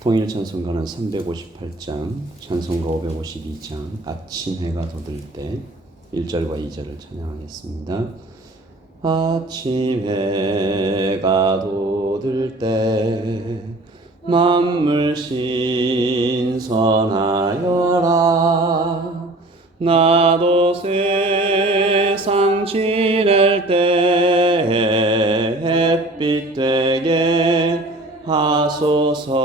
통일 찬송가는 358장, 찬송가 552장, 아침 해가 돋을 때 1절과 2절을 찬양하겠습니다. 아침 해가 돋을 때 만물 신선하여라. 나도 세상 지낼 때 햇빛 되게 하소서.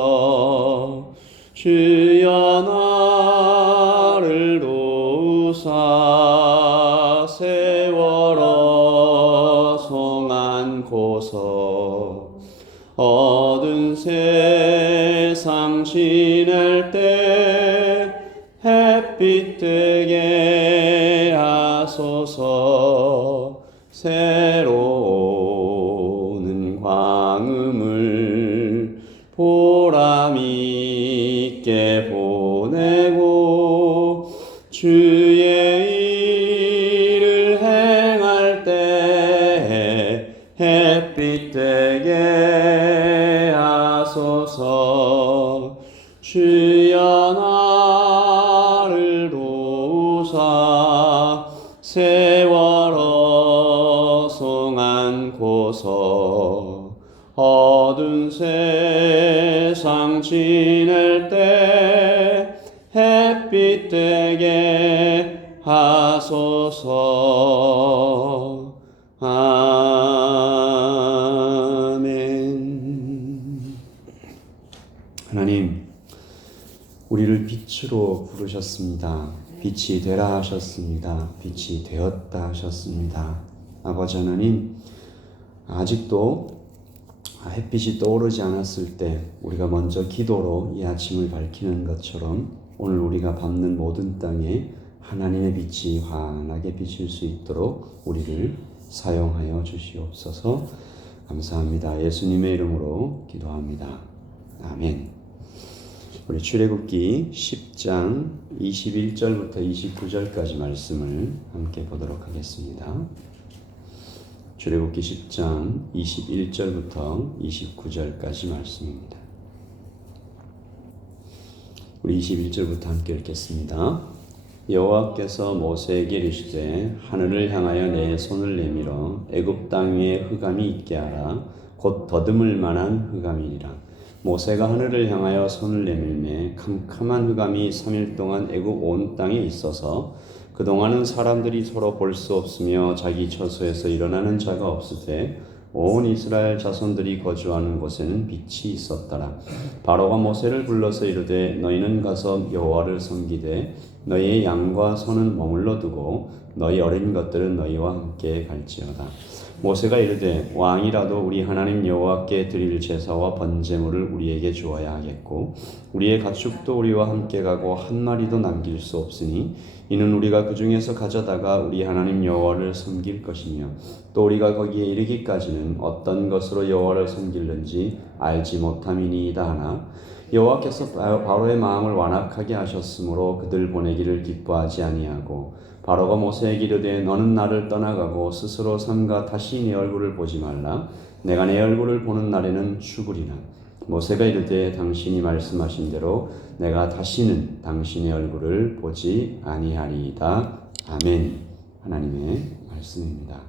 주여 나를 도우사 세월어 송 안고서 어두운 세상 지낼 때 햇빛 되게 하소서. 새로 오는 광음을 보람 있게 보내고 주의 일을 행할 때 햇빛 되게 하소서. 주여 나를 도우사 세월어 송 안고서 어두운 세상 지낼 때 햇빛 되게 하소서. 아멘. 하나님, 우리를 빛으로 부르셨습니다. 빛이 되라 하셨습니다. 빛이 되었다 하셨습니다. 아버지 하나님, 아직도 햇빛이 떠오르지 않았을 때 우리가 먼저 기도로 이 아침을 밝히는 것처럼 오늘 우리가 밟는 모든 땅에 하나님의 빛이 환하게 비칠 수 있도록 우리를 사용하여 주시옵소서. 감사합니다. 예수님의 이름으로 기도합니다. 아멘. 우리 출애굽기 10장 21절부터 29절까지 말씀을 함께 보도록 하겠습니다. 출애굽기 10장 21절부터 29절까지 말씀입니다. 우리 21절부터 함께 읽겠습니다. 여호와께서 모세에게 이르시되 하늘을 향하여 내 손을 내밀어 애굽 땅 위에 흑암이 있게 하라. 곧 더듬을 만한 흑암이니라. 모세가 하늘을 향하여 손을 내밀매 캄캄한 흑암이 3일 동안 애굽 온 땅에 있어서 그동안은 사람들이 서로 볼 수 없으며 자기 처소에서 일어나는 자가 없으되 온 이스라엘 자손들이 거주하는 곳에는 빛이 있었더라. 바로가 모세를 불러서 이르되 너희는 가서 여호와를 섬기되 너희의 양과 소는 머물러 두고 너희 어린 것들은 너희와 함께 갈지어다. 모세가 이르되 왕이라도 우리 하나님 여호와께 드릴 제사와 번제물을 우리에게 주어야 하겠고 우리의 가축도 우리와 함께 가고 한 마리도 남길 수 없으니 이는 우리가 그 중에서 가져다가 우리 하나님 여호와를 섬길 것이며 또 우리가 거기에 이르기까지는 어떤 것으로 여호와를 섬길는지 알지 못함이니이다 하나 여호와께서 바로의 마음을 완악하게 하셨으므로 그들 보내기를 기뻐하지 아니하고 바로가 모세에게 이르되 너는 나를 떠나가고 스스로 삼가 다시 내 얼굴을 보지 말라. 내가 내 얼굴을 보는 날에는 죽으리라. 모세가 이르되 당신이 말씀하신 대로 내가 다시는 당신의 얼굴을 보지 아니하리이다. 아멘. 하나님의 말씀입니다.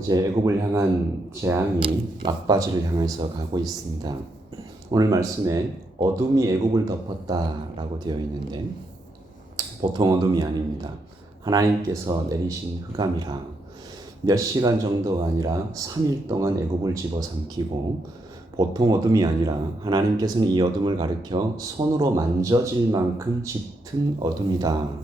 이제 애굽을 향한 재앙이 막바지를 향해서 가고 있습니다. 오늘 말씀에 어둠이 애굽을 덮었다라고 되어 있는데 보통 어둠이 아닙니다. 하나님께서 내리신 흑암이라 몇 시간 정도가 아니라 3일 동안 애굽을 집어삼키고 보통 어둠이 아니라 하나님께서는 이 어둠을 가리켜 손으로 만져질 만큼 짙은 어둠이다.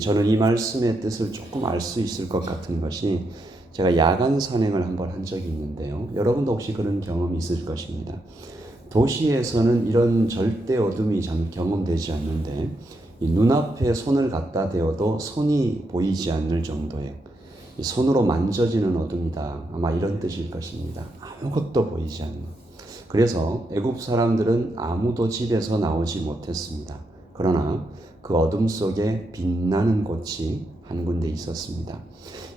저는 이 말씀의 뜻을 조금 알 수 있을 것 같은 것이 제가 야간 산행을 한번 한 적이 있는데요. 여러분도 혹시 그런 경험이 있을 것입니다. 도시에서는 이런 절대 어둠이 참 경험되지 않는데 이 눈앞에 손을 갖다 대어도 손이 보이지 않을 정도의 손으로 만져지는 어둠이다. 아마 이런 뜻일 것입니다. 아무것도 보이지 않는. 그래서 애굽 사람들은 아무도 집에서 나오지 못했습니다. 그러나 그 어둠 속에 빛나는 곳이 한 군데 있었습니다.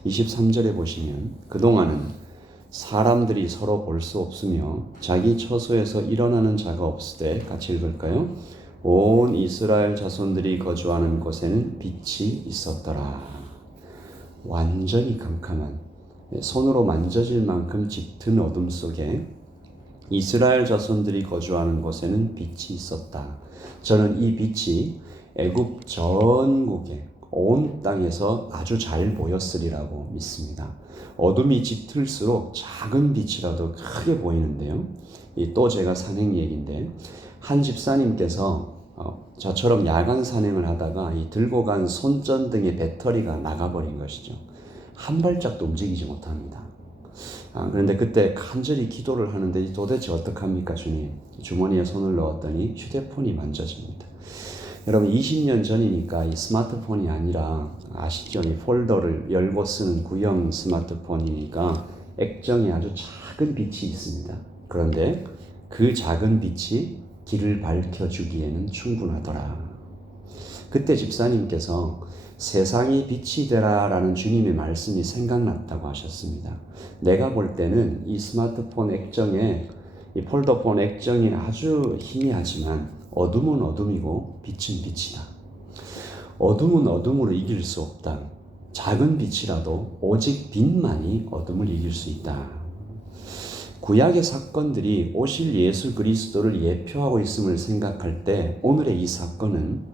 23절에 보시면 그동안은 사람들이 서로 볼 수 없으며 자기 처소에서 일어나는 자가 없으되 같이 읽을까요? 온 이스라엘 자손들이 거주하는 곳에는 빛이 있었더라. 완전히 캄캄한 손으로 만져질 만큼 짙은 어둠 속에 이스라엘 자손들이 거주하는 곳에는 빛이 있었다. 저는 이 빛이 애굽 전국에 온 땅에서 아주 잘 보였으리라고 믿습니다. 어둠이 짙을수록 작은 빛이라도 크게 보이는데요. 또 제가 산행 얘기인데 한 집사님께서 저처럼 야간 산행을 하다가 이 들고 간 손전등의 배터리가 나가버린 것이죠. 한 발짝도 움직이지 못합니다. 그런데 그때 간절히 기도를 하는데 도대체 어떡합니까 주님? 주머니에 손을 넣었더니 휴대폰이 만져집니다. 여러분 20년 전이니까 이 스마트폰이 아니라 아시죠? 이 폴더를 열고 쓰는 구형 스마트폰이니까 액정에 아주 작은 빛이 있습니다. 그런데 그 작은 빛이 길을 밝혀주기에는 충분하더라. 그때 집사님께서 세상이 빛이 되라라는 주님의 말씀이 생각났다고 하셨습니다. 내가 볼 때는 이 스마트폰 액정에 이 폴더폰 액정이 아주 희미하지만 어둠은 어둠이고 빛은 빛이다. 어둠은 어둠으로 이길 수 없다. 작은 빛이라도 오직 빛만이 어둠을 이길 수 있다. 구약의 사건들이 오실 예수 그리스도를 예표하고 있음을 생각할 때 오늘의 이 사건은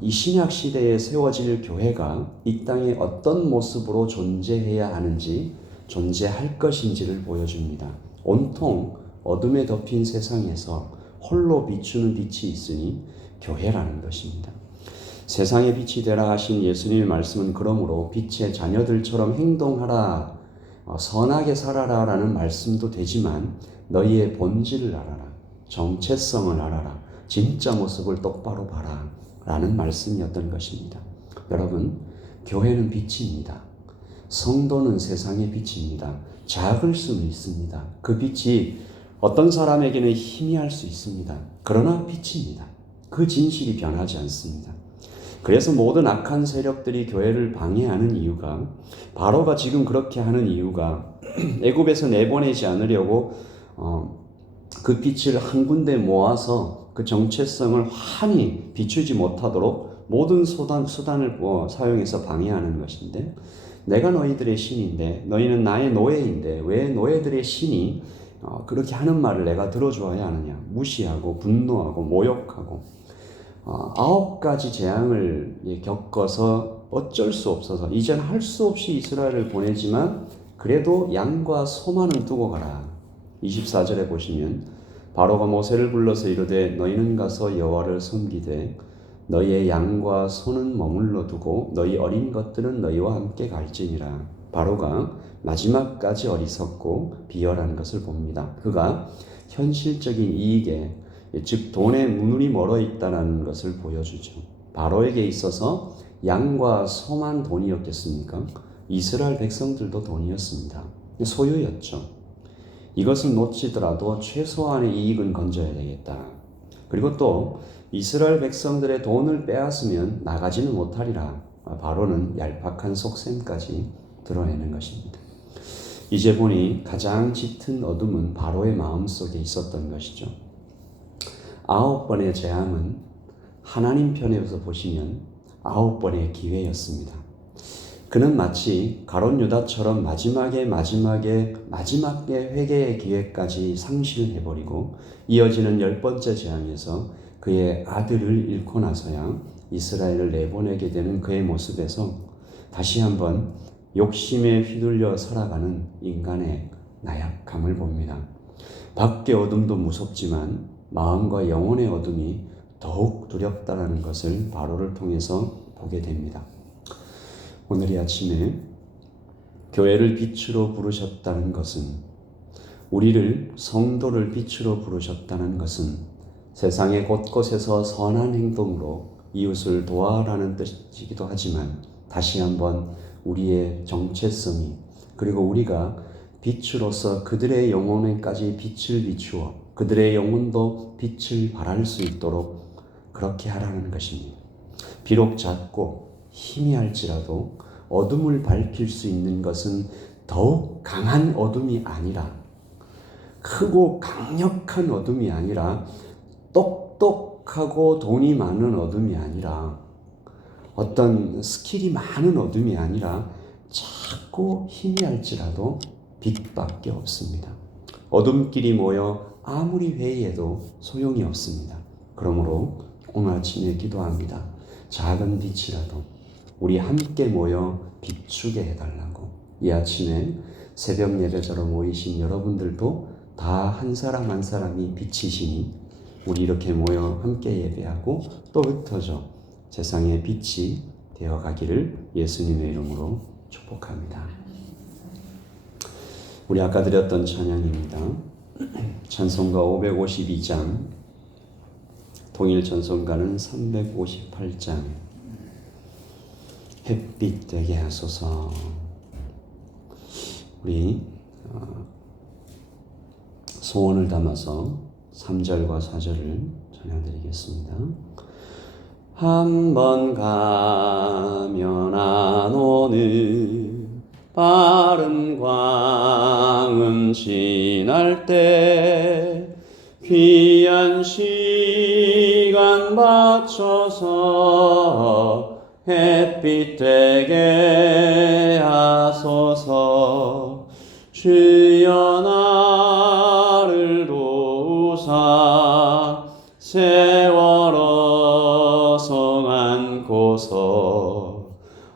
이 신약 시대에 세워질 교회가 이 땅에 어떤 모습으로 존재해야 하는지 존재할 것인지를 보여줍니다. 온통 어둠에 덮인 세상에서 홀로 비추는 빛이 있으니 교회라는 것입니다. 세상의 빛이 되라 하신 예수님의 말씀은 그러므로 빛의 자녀들처럼 행동하라, 선하게 살아라 라는 말씀도 되지만 너희의 본질을 알아라, 정체성을 알아라, 진짜 모습을 똑바로 봐라 라는 말씀이었던 것입니다. 여러분, 교회는 빛입니다. 성도는 세상의 빛입니다. 작을 수는 있습니다. 그 빛이 어떤 사람에게는 희미할 수 있습니다. 그러나 빛입니다. 그 진실이 변하지 않습니다. 그래서 모든 악한 세력들이 교회를 방해하는 이유가 바로가 지금 그렇게 하는 이유가 애굽에서 내보내지 않으려고 그 빛을 한 군데 모아서 그 정체성을 환히 비추지 못하도록 모든 수단을 사용해서 방해하는 것인데 내가 너희들의 신인데 너희는 나의 노예인데 왜 노예들의 신이 그렇게 하는 말을 내가 들어주어야 하느냐. 무시하고 분노하고 모욕하고 9가지 재앙을 겪어서 어쩔 수 없어서 이젠 할 수 없이 이스라엘을 보내지만 그래도 양과 소만은 두고 가라. 24절에 보시면 바로가 모세를 불러서 이르되 너희는 가서 여호와를 섬기되 너희의 양과 소는 머물러 두고 너희 어린 것들은 너희와 함께 갈지니라. 바로가 마지막까지 어리석고 비열한 것을 봅니다. 그가 현실적인 이익에 즉 돈에 눈이 멀어 있다는 것을 보여주죠. 바로에게 있어서 양과 소만 돈이었겠습니까? 이스라엘 백성들도 돈이었습니다. 소유였죠. 이것은 놓치더라도 최소한의 이익은 건져야 되겠다. 그리고 또 이스라엘 백성들의 돈을 빼앗으면 나가지는 못하리라. 바로는 얄팍한 속셈까지 드러내는 것입니다. 이제 보니 가장 짙은 어둠은 바로의 마음속에 있었던 것이죠. 9번의 재앙은 하나님 편에서 보시면 9번의 기회였습니다. 그는 마치 가룟 유다처럼 마지막에 회개의 기회까지 상실해버리고 이어지는 10번째 재앙에서 그의 아들을 잃고 나서야 이스라엘을 내보내게 되는 그의 모습에서 다시 한번 욕심에 휘둘려 살아가는 인간의 나약함을 봅니다. 밖의 어둠도 무섭지만 마음과 영혼의 어둠이 더욱 두렵다는 것을 바로를 통해서 보게 됩니다. 오늘 이 아침에 교회를 빛으로 부르셨다는 것은, 우리를 성도를 빛으로 부르셨다는 것은 세상의 곳곳에서 선한 행동으로 이웃을 도와라는 뜻이기도 하지만, 다시 한번 우리의 정체성이, 그리고 우리가 빛으로서 그들의 영혼에까지 빛을 비추어 그들의 영혼도 빛을 발할 수 있도록 그렇게 하라는 것입니다. 비록 작고 희미할지라도 어둠을 밝힐 수 있는 것은 더욱 강한 어둠이 아니라, 크고 강력한 어둠이 아니라, 똑똑하고 돈이 많은 어둠이 아니라, 어떤 스킬이 많은 어둠이 아니라 작고 희미할지라도 빛밖에 없습니다. 어둠끼리 모여 아무리 회의해도 소용이 없습니다. 그러므로 오늘 아침에 기도합니다. 작은 빛이라도 우리 함께 모여 비추게 해달라고. 이 아침에 새벽 예배자로 모이신 여러분들도 다 한 사람 한 사람이 빛이시니 우리 이렇게 모여 함께 예배하고 또 흩어져 세상의 빛이 되어가기를 예수님의 이름으로 축복합니다. 우리 아까 드렸던 찬양입니다. 찬송가 552장, 통일 찬송가는 358장. 햇빛 되게 하소서. 우리 소원을 담아서 3절과 4절을 찬양드리겠습니다. 한번 가면 안 오는 빠른 광음 지날 때 귀한 시간 맞춰서 햇빛 되게 하소서. 주여 나를 도우사 세월 어성 안고서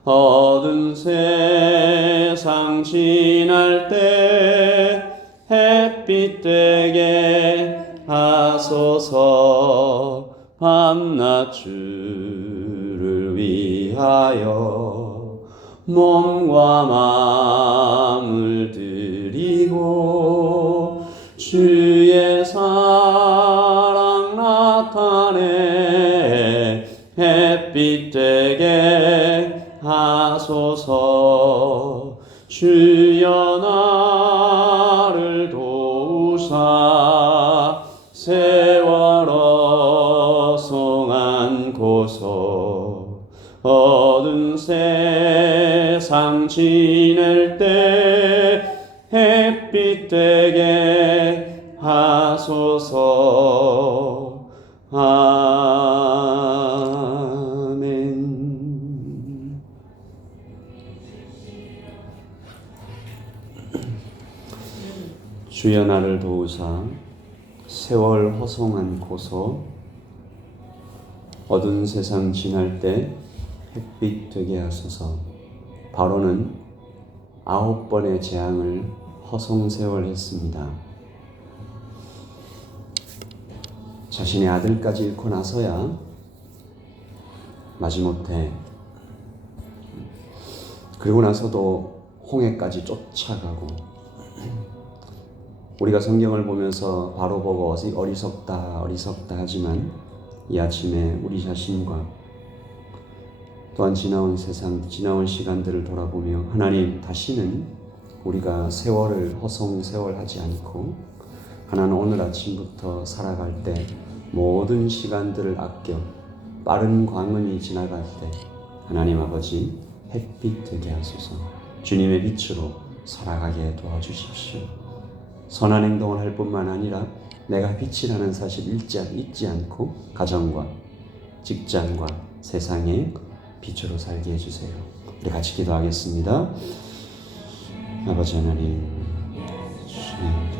어두운 세상 지날 때 햇빛 되게 하소서. 밤낮 주를 위하여 몸과 마음을 드리고 주의 사랑 나타내 햇빛 되게 하소서. 주여 나를 도우사 세월 어성 안고서 어두운 세상 지낼 때 햇빛 되게 하소서. 아멘. 주여 나를 도우사 세월 허송 않고서 어두운 세상 지날 때 햇빛 되게 하소서. 바로는 9번의 재앙을 허송세월했습니다. 자신의 아들까지 잃고 나서야 마지못해, 그리고 나서도 홍해까지 쫓아가고, 우리가 성경을 보면서 바로 보고 어리석다 하지만 이 아침에 우리 자신과 또한 지나온 세상, 지나온 시간들을 돌아보며 하나님, 다시는 우리가 세월을 허송세월하지 않고 하나는 오늘 아침부터 살아갈 때 모든 시간들을 아껴 빠른 광음이 지나갈 때 하나님 아버지 햇빛 되게 하소서. 주님의 빛으로 살아가게 도와주십시오. 선한 행동을 할 뿐만 아니라 내가 빛이라는 사실 잊지 않고 가정과 직장과 세상에 빛으로 살게 해주세요. 우리 같이 기도하겠습니다. 아버지 하나님, 주님